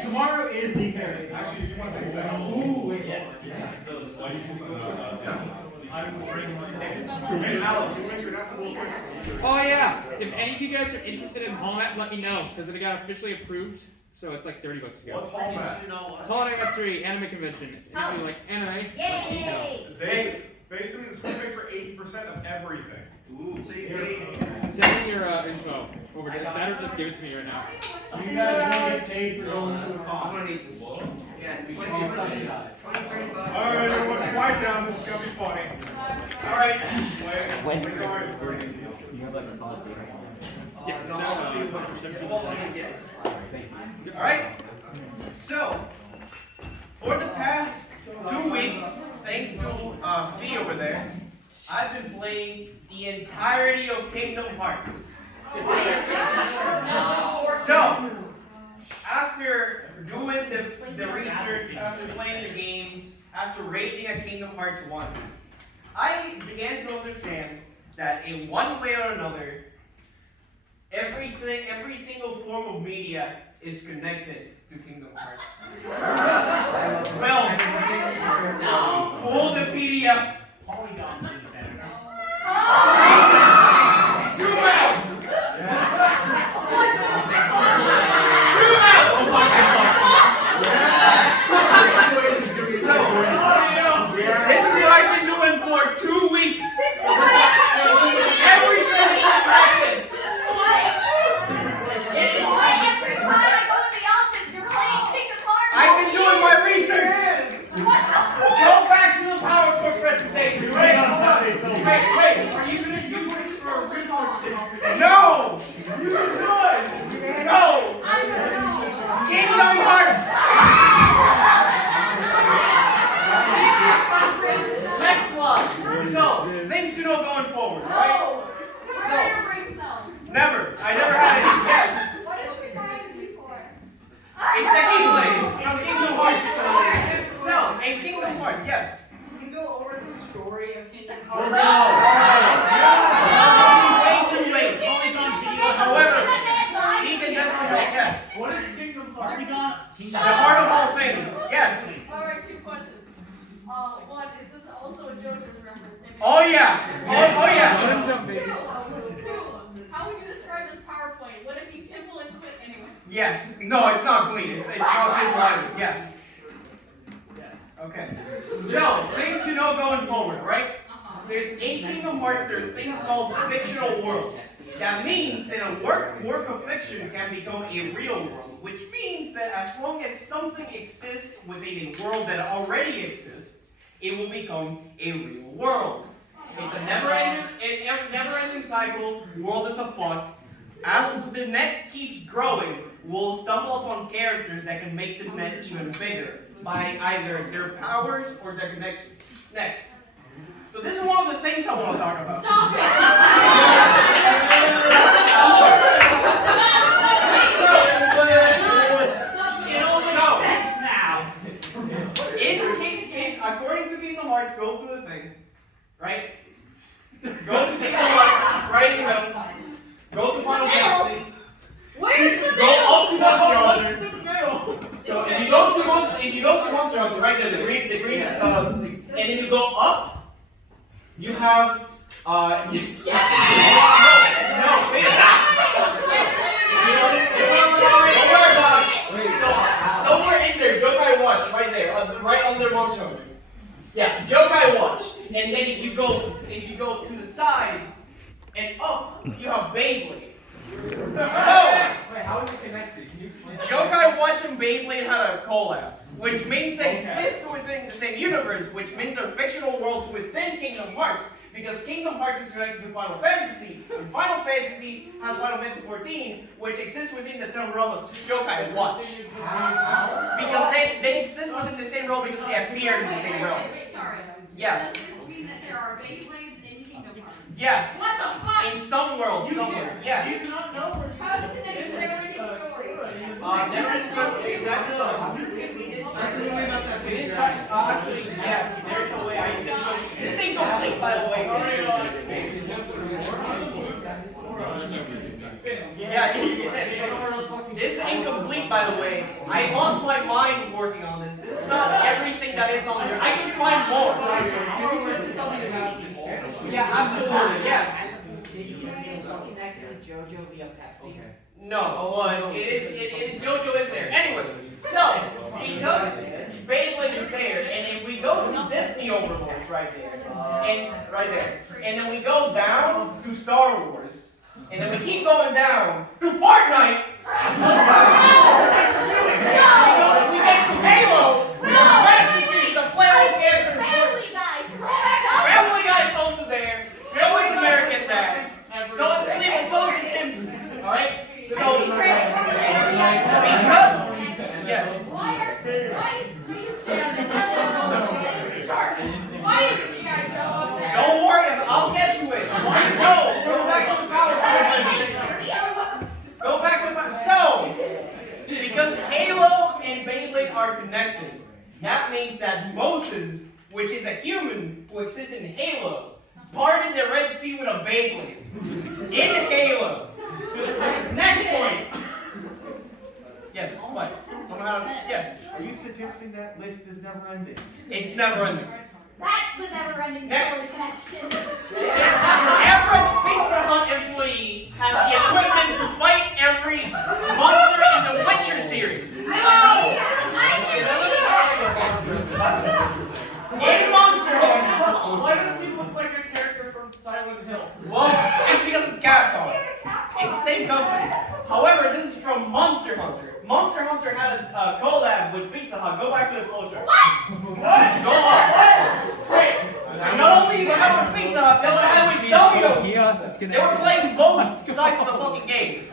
Tomorrow is the fair. Actually, you want to say Ooh, yes. Oh yeah, if any of you guys are interested in Hallmat, let me know, because it got officially approved, so it's like $30 to go. What's Hallmat? Holiday Matsuri Anime Convention. If you like anime, let me know. They basically the school pays for 80% of everything. Ooh. So you Send me your info over there. That or just give it to me right now. You guys will get paid for going to the I'm con. gonna need this. Yeah, we should All be subsidized. 20, 30 bucks. Alright, everyone, quiet down. This is gonna be funny. Alright. Wait. You have like a thought data. Yeah, Alright, so for the past 2 weeks, thanks to Fee over there, I've been playing the entirety of Kingdom Hearts. So, after doing the research, after playing the games, after raging at Kingdom Hearts 1, I began to understand that in one way or another, every single form of media is connected to Kingdom Hearts. Well, pull the PDF. Polygon would be better. Zoom out! Zoom out! So, this is what I've been doing for 2 weeks. Everything is connected. I've been doing my research. Go back to the PowerPoint presentation. Wait, wait. Are you gonna use this for research? No! You should! No! Kingdom Hearts! Next slide. So, things to know going forward, right? Never. I never had any. Yes. It's the Keyblade from Kingdom Hearts. So, in Kingdom Hearts, yes. Can you go over the story of Kingdom Oh, Hearts? Way too late. However, he can definitely yes. What is Kingdom Hearts? The heart of all things. Yes. Alright, 2 questions. One, is this also a JoJo's reference? Oh yeah. Oh yeah. Two, how would you describe this PowerPoint? Would it be simple and quick anyway? Yes. No, it's not clean. It's not simple either. Yeah. Yes. Okay. So, things to know going forward, right? In Kingdom Hearts, there's things called fictional worlds. That means that a work of fiction can become a real world, which means that as long as something exists within a world that already exists, it will become a real world. It's a never-ending cycle. The world is a fun. As the net keeps growing, we'll stumble upon characters that can make the net even bigger by either their powers or their connections. Next. So this is one of the things I want to talk about. Stop it! According to Kingdom Hearts, go to the thing, right? Go to Kingdom Hearts, right in the middle. Go to Final Fantasy. Where's the Go up to Monster Hunter. What's in the middle? So if you go to Monster Hunter, right there, the green, and then you go up, you have no, wait. Don't worry about it. So somewhere in there, Jokai Watch, right there, right under Monster Hunter. Yeah, Jokai Watch, and then if you go to the side and up, you have Beyblade. Wait, how is it connected? Can you explain that? Jokai Watch and Beyblade had a collab, which means they exist within the same universe, which means they're fictional worlds within Kingdom Hearts, because Kingdom Hearts is connected to Final Fantasy, and Final Fantasy has Final Fantasy 14, which exists within the same realm as Jokai Watch. Because they exist within the same realm because they appear in the same realm. Yes. Does this mean that there are Beyblades in Kingdom Hearts? Yes. What the fuck? In some worlds, somewhere. Yes. You do not know where you How does it never story? Never exactly. We didn't touch. Actually, yes. There's a way. This ain't complete, by the way. by the way. I lost my mind working on this. This is not everything that is on there. I can find more. Yeah, absolutely, yes. JoJo via Pepsi. No, but JoJo is there. Anyways, so because Beyblade is there, and if we go to Disney Overlords right there, and then we go down to Star Wars, and then we keep going down to Fortnite. We get to Halo. Master Chief, the playable character. Family Guy's also there. So is American Dad. So is Cleveland. So is The Simpsons. All right. So because yes. Why is G.I. Joe up there? Don't worry, I'll get to it. So go back to the PowerPoint. Go back to my so because Halo and Beyblade are connected, that means that Moses, which is a human who exists in Halo, parted the Red Sea with a Beyblade in Halo. Next point. Yes, what? Yes. Are you suggesting that list is never ending? It's never ending. That's the never-ending story Next. connection. Your average Pizza Hut employee has the equipment to fight every monster in the Witcher series. In Monster Hunter. Why does he look like a character from Silent Hill? Well, it's because it's Capcom. It's the same company. However, this is from Monster Hunter. Monster Hunter had a collab with Pizza Hut. Go back to the flow chart. What? Go on. Wait. Not only did they have with Pizza Hut, they also had with Domino's. They were playing both sides of the fucking game.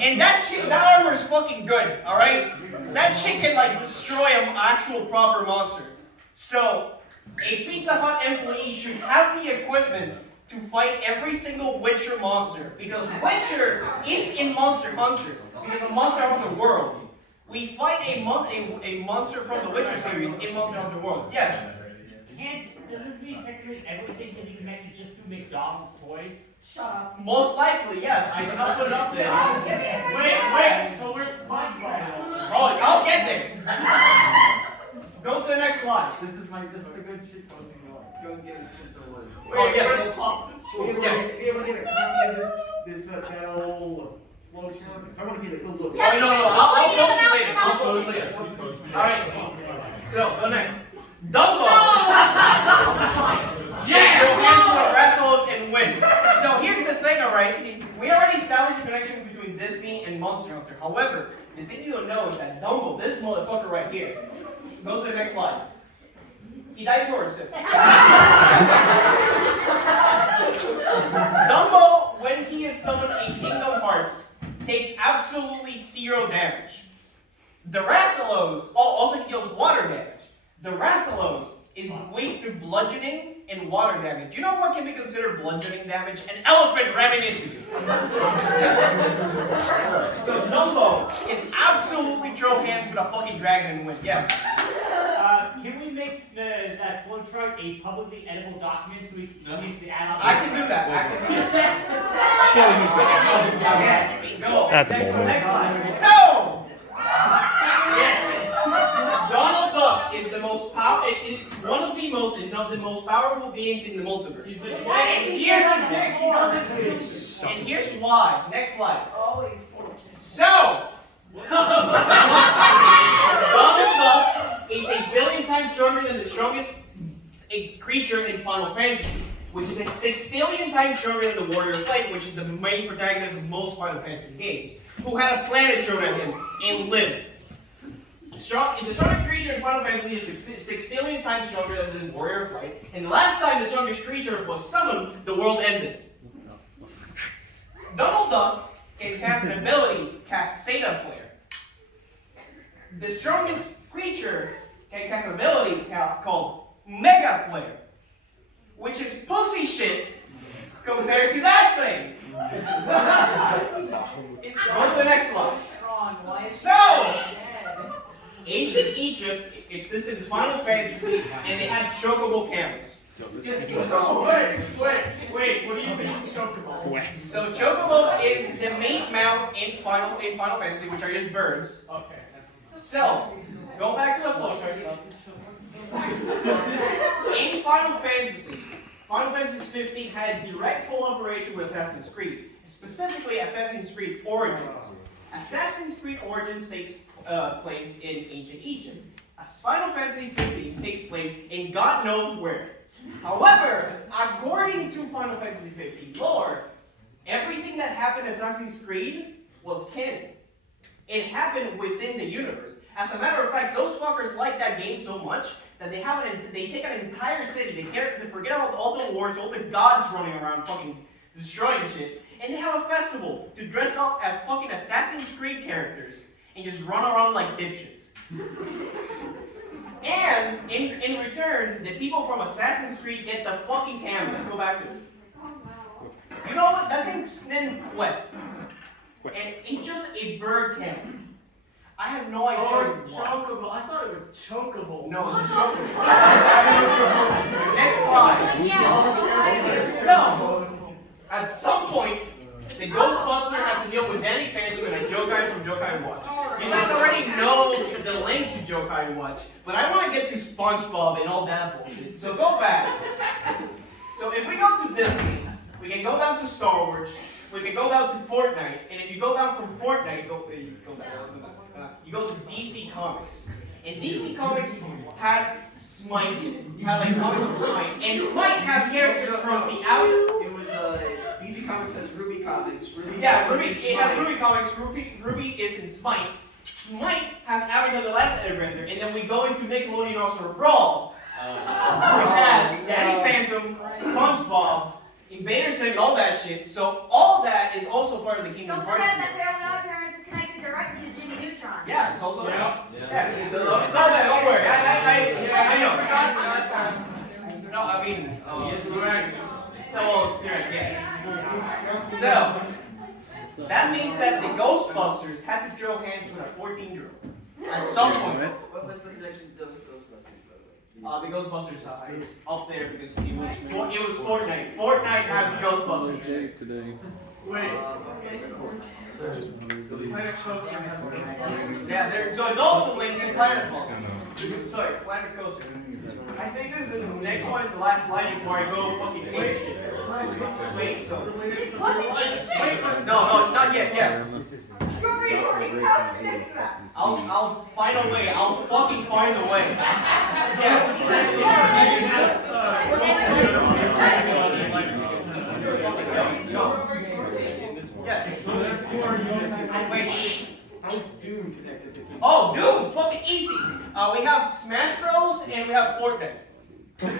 And that armor is fucking good, alright? That shit can like destroy an actual proper monster. So, a Pizza Hut employee should have the equipment to fight every single Witcher monster. Because Witcher is in Monster Hunter. Because of Monster Hunter World. We fight a monster from the Witcher series in Monster Hunter World. Yes? Does this mean technically everything can be connected just through McDonald's toys? Shut up. Most likely, yes. I did not put it up there. Wait, so where's SpongeBob? Oh, I'll get there. Go to the next slide. This is the good shit posting going. Go and get a pizza one. Oh, yes. Yes. Be able to get a copy of that old flow chart? Because I want to get a good look. Oh, no, I'll post it later. I'll post it later. Alright. So, go next. Dumbo! Yeah! Go into the Rathalos and win. So, here's the thing, alright? We already established a connection between Disney and Monster Hunter. However, the thing you don't know is that Dumbo, this motherfucker right here, go to the next slide. He died for it. Dumbo, when he is summoned in Kingdom Hearts, takes absolutely 0 damage. The Rathalos, also he deals water damage. The Rathalos is weak to bludgeoning and water damage. You know what can be considered bludgeoning damage? An elephant ramming into you. So Dumbo can absolutely throw hands with a fucking dragon and win. Yes. Can we make that flow chart a publicly editable document so we can use the add-on? I can do that. Yes. Go. Next slide. So, Donald Duck is the most one of the most powerful beings in the multiverse. And here's why. Next slide. So, Donald Duck is 1 billion times stronger than the strongest creature in Final Fantasy, which is 6 billion times stronger than the Warrior of Light, which is the main protagonist of most Final Fantasy games, who had a planet thrown at him and lived. The strongest creature in Final Fantasy is 6 billion times stronger than the Warrior of Light, and the last time the strongest creature was summoned, the world ended. Donald Duck can cast an ability to cast Zeta Flare. The strongest creature can cast an ability called Mega Flare, which is pussy shit compared to that thing. Go to the next slide. So, ancient Egypt existed in Final Fantasy, and they had chocobo camels. Wait, what do you mean chocobo? So chocobo is the main mount in Final Fantasy, which are just birds. Okay. So, go back to the flowchart. In Final Fantasy 15 had a direct collaboration with Assassin's Creed, specifically Assassin's Creed Origins. Assassin's Creed Origins takes place in ancient Egypt. As Final Fantasy 15 takes place in God knows where. However, according to Final Fantasy 15 lore, everything that happened in Assassin's Creed was canon. It happened within the universe. As a matter of fact, those fuckers like that game so much that they take an entire city, they forget about all the wars, all the gods running around fucking destroying shit, and they have a festival to dress up as fucking Assassin's Creed characters and just run around like dipshits. And in return, the people from Assassin's Creed get the fucking camera. Let's go back to it. You know what? That thing's named Quet. And it's just a bird camera. I have no idea. Oh, it's chocobo. I thought it was chocobo. No, it's a chocobo. Next slide. So, at some point, the Ghostbusters have to deal with Danny Phantom and a Jokai from Jokai Watch. You guys already know the link to Jokai Watch, but I want to get to SpongeBob and all that bullshit. So go back. So if we go to Disney, we can go down to Star Wars, we can go down to Fortnite, and if you go down from Fortnite, you go to DC Comics. And DC Comics had Smite in it. Had like comics from Smite. And Smite has characters from the outer. It was DC Comics has Ruby Comics. Yeah, Ruby. It has Ruby Comics. Ruby is in Smite. Smite has Avatar: The Last Airbender, and then we go into Nickelodeon All-Star Brawl, which has Danny Phantom, SpongeBob, Invader Sim, all that shit. So all that is also part of the Kingdom Don't Hearts. forget that Fairly Odd Parents is connected directly to Jimmy Neutron. Yeah, it's also Yeah. yeah, it's all that. Don't worry. I know. No, I mean, it's correct. Yeah. So that means that the Ghostbusters had to throw hands with a 14-year-old at some point. What was the connection to those Ghostbusters, by the way? The Ghostbusters, it's up there because it was Fortnite. Fortnite had the Ghostbusters. Wait. Yeah, so it's also linked to Planet Coaster. Sorry, Planet Coaster. I think this is the next one is the last slide before I go fucking ape shit. Wait, so. This wasn't ancient! No, not yet, yes. Strawberry shortcake, how is it connected to that? I'll find a way. I'll fucking find a way. Yes. Wait, shh. How is Doom connected to Kingdom? Oh, dude, fucking easy. We have Smash Bros. And we have Fortnite. Come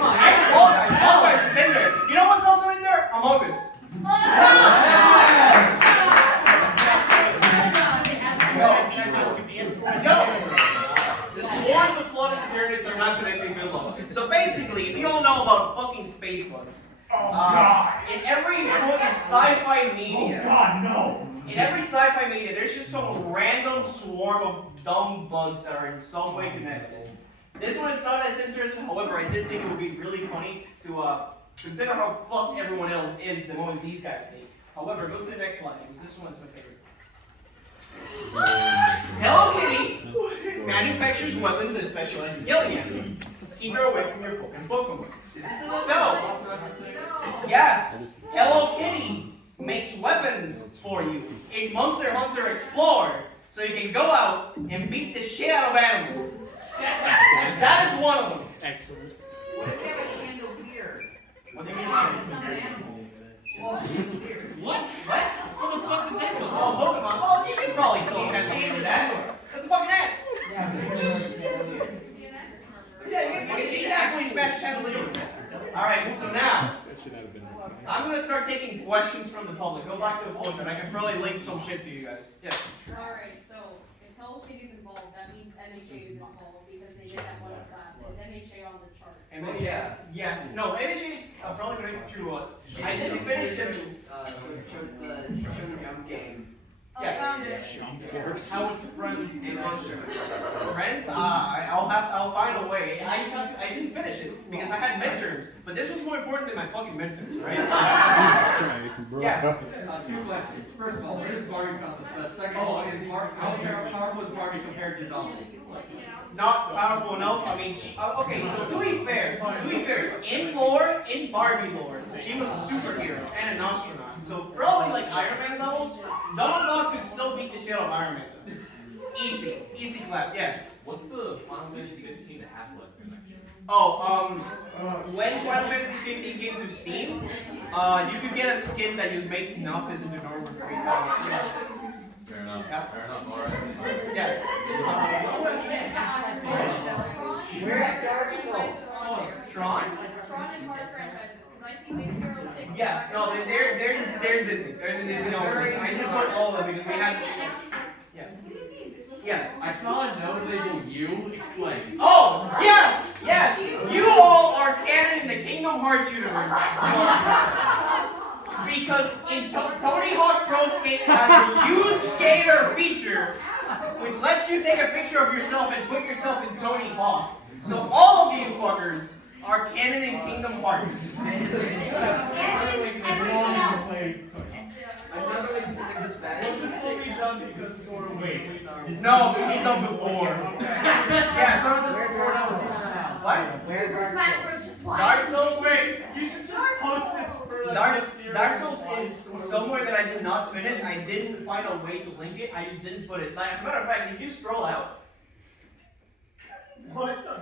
on. All guys is in there. You know what's also in there? Among Us. The Swarm, the Flood, and the Tyranids are not connected below. So basically, if you all know about fucking space bugs, Oh God. in every book of sci-fi media, Oh God, no. in every sci-fi media, there's just some random swarm of dumb bugs that are in some way connected. This one is not as interesting, however, I did think it would be really funny to consider how fucked everyone else is the moment these guys meet. However, go to the next slide, because this one's my favorite. Hello Kitty manufactures weapons and specializes in killing enemies. Keep her away from your fucking Pokemon. So, yes, Hello Kitty makes weapons for you in Monster Hunter Explorer, so you can go out and beat the shit out of animals. That is one of them. Excellent. What if they have a chandelier? What do you mean? What? What the fuck did that go? Oh, Pokemon. Oh, you can probably kill a chandelier with that. That's a fucking axe. Yeah, you can definitely smash a chandelier with that. Alright, so now, I'm going to start taking questions from the public. Go back to the floor, and I can probably link some shit to you guys. Yes. Alright, so if Hello Kitty's involved, that means MHA is involved because they get that one clap. Is MHA on the chart? MHA. Yeah. Yeah. No, MHA is probably going to I didn't finish them. The Children Jump game. Oh, Yeah. found it. How was Friends? And Monster Hunter. Friends? I'll find out of the way. I didn't finish it because I had midterms, but this was more important than my fucking midterms, right? Yes. 2 questions. First of all, what is Barbie contest? Second of all, how powerful is Barbie compared to Donald? Not powerful enough. I mean, okay. So to be fair, in lore, in Barbie lore, she was a superhero and an astronaut. So probably like Iron Man levels, Donald Duck could still beat the shit out of Iron Man. Easy clap. Yeah. What's the Final Fantasy 15 Half-Life connection? Oh, when Final Fantasy 15 came to Steam, you could get a skin that just makes Noctis into normal free. Fair enough. Yeah. Fair enough. Alright. Yes. Where's Dark Souls? Tron? Tron and Cars franchises, because I see Big Hero 6. Yes. No, they're Disney. They're in the Disney. I didn't put all of them because we had. Yeah. Yes. I saw a note label U. Explain. Oh, yes! You all are canon in the Kingdom Hearts universe. Because in Tony Hawk Pro Skate has the Use Skater feature, which lets you take a picture of yourself and put yourself in Tony Hawk. So all of you fuckers are canon in Kingdom Hearts. Another way to fix this bad. Was this only done because Sora wait? No, this was done before. Yes. What? Smash Bros. Just one. Dark Souls? Wait, you should just post this for the Dark Souls is somewhere that I did not finish. I didn't find a way to link it. I just didn't put it. Like, as a matter of fact, if you scroll out,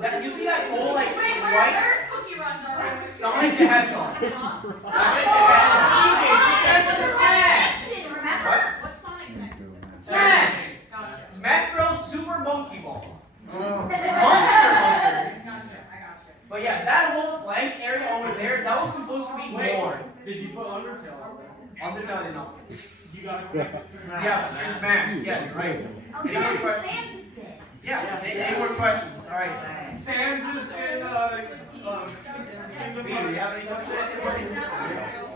that you see that whole like white Where's Cookie Run, Dark? Sonic the Hedgehog. Sonic the Hedgehog. Remember? What? What's Sonic Connection? Smash. Gotcha. Smash Bros. Super Monkey Ball. Monster Hunter. Gotcha, I gotcha. But yeah, that whole blank area over there, that was supposed to be more. Did you put Undertale? Undertale did not. You gotta connect it. Yeah, just Smash. Yeah, you're right. Oh, Any more yeah, questions? Sans exist. Yeah, any more questions? Alright. Sans is in, Peter, you have any questions?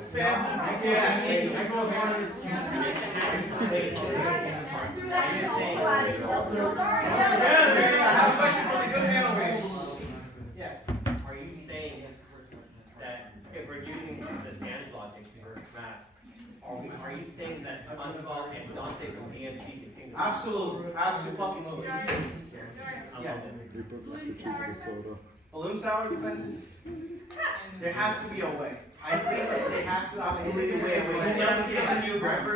Sans is, yeah, I go ahead Also added Delta. I have a question for the good man over here. Yeah. Are you saying that if we're using the Sans logic for math, are you saying that Unball and Dante from DMT can Absolutely. Absolutely. Yeah. Balloon sour defense? There has to be a way. I think that there has to absolutely be a way. Just because of new grammar,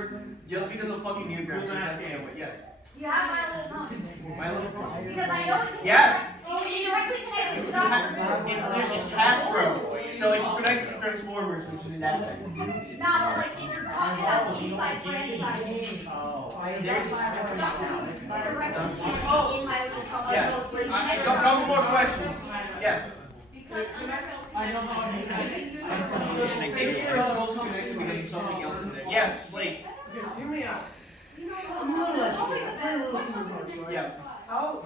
just because of fucking new grammar, there has to be a way. Yes. You have My Little Pony. My Little Pony. Because I know it can Yes. directly connected to Dr. It's Hasbro, so it's connected to Transformers, which is in that thing. Now, but like if you're talking about the inside franchise, There's directly connected in My Little Pony. yes. A couple more questions. Yes. Because I know how it is. It's also connected because of something else in there. Yes, Blake. Hear me out. Yeah. How,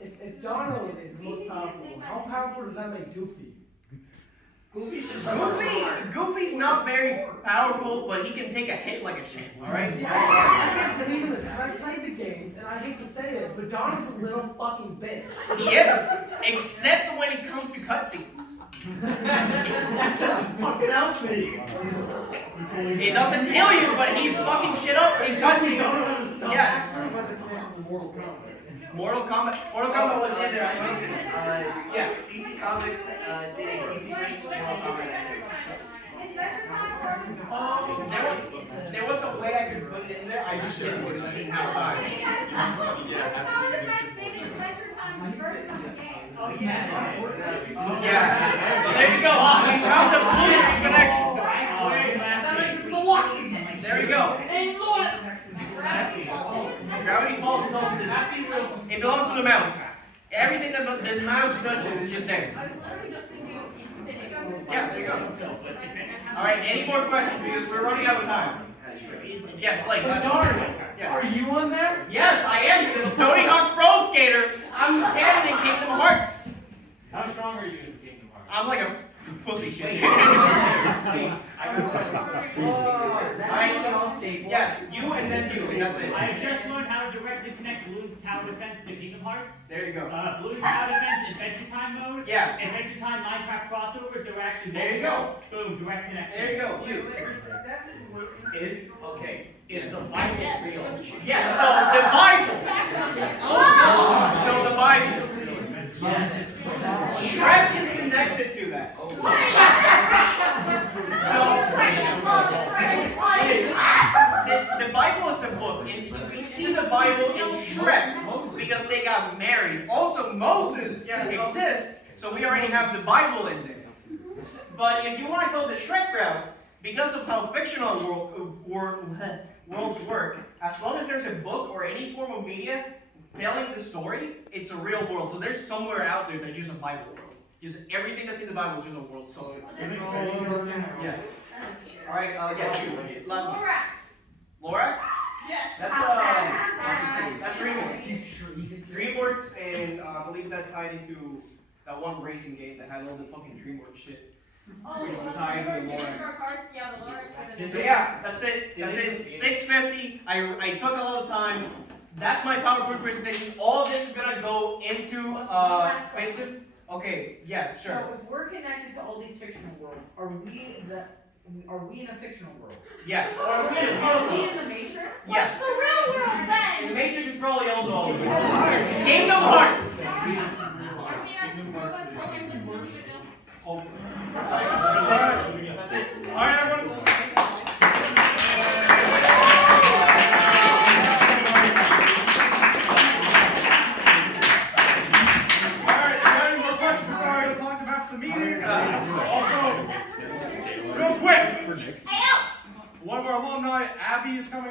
if Donald is the most powerful, how powerful does that make Goofy? Goofy's not very powerful, but he can take a hit like a champ. All right. I can't believe this. I played the games, and I hate to say it, but Donald's a little fucking bitch. He is, except when it comes to cutscenes. Fucking help me. He doesn't kill you, but he's fucking shit up in cutscenes. Yes. What about the connection to Mortal Kombat? Mortal Kombat was in there. I mentioned it. Yeah. DC Comics did DC versus Mortal Kombat. There was a way I could put it in there. I just didn't because I didn't have time. Yeah. So there you go. We found the Bluetooth connection. There we go. Gravity Falls is also this. It belongs to the mouse. Everything that the mouse touches is just there. I was literally just thinking of Infinity. Yeah, there you go. All right. Any more questions because we're running out of time. Yeah, Blake. Are you on there? Yes, I am because of Tony Hawk Pro Skater. I'm canon in Kingdom Hearts. How strong are you in Kingdom Hearts? I'm like a pussy shit. Yes, you and then you, and that's it. I just learned how to directly connect Bloons Tower Defense to Kingdom Hearts. There you go. Bloons Tower Defense, Adventure Time. Yeah. Adventure Time, Minecraft crossovers, they were actually There you go. Boom, direct connection. There you go. You. Is the Bible Yes, real? from the tree. Yes. So the Bible. So the Bible. Shrek is connected to that. The Bible is a book, and we see the Bible in Shrek because they got married. Also, Moses exists, so we already have the Bible in there. But if you want to go the Shrek route, because of how fictional worlds work, as long as there's a book or any form of media telling the story, it's a real world. So there's somewhere out there that's just a Bible world. Just everything that's in the Bible is just a world. So yeah. All right. Yeah. You. Last one. Lorax? Yes. That's DreamWorks. DreamWorks, and I believe that tied into that one racing game that had all the fucking DreamWorks shit. Oh, Which was the tied to superstar cards? Yeah, the Lorax is So yeah, that's it. That's it. 650. I took a lot of time. That's my PowerPoint presentation. All of this is gonna go into Fitssff. Okay. Yes. Sure. So if we're connected to all these fictional worlds, are we in a fictional world? Yes. Are we in the Matrix? Yes. The real world And then. the Matrix is probably also all over. Kingdom Hearts. Are we actually robots? Oh, we have the movie now? Hopefully.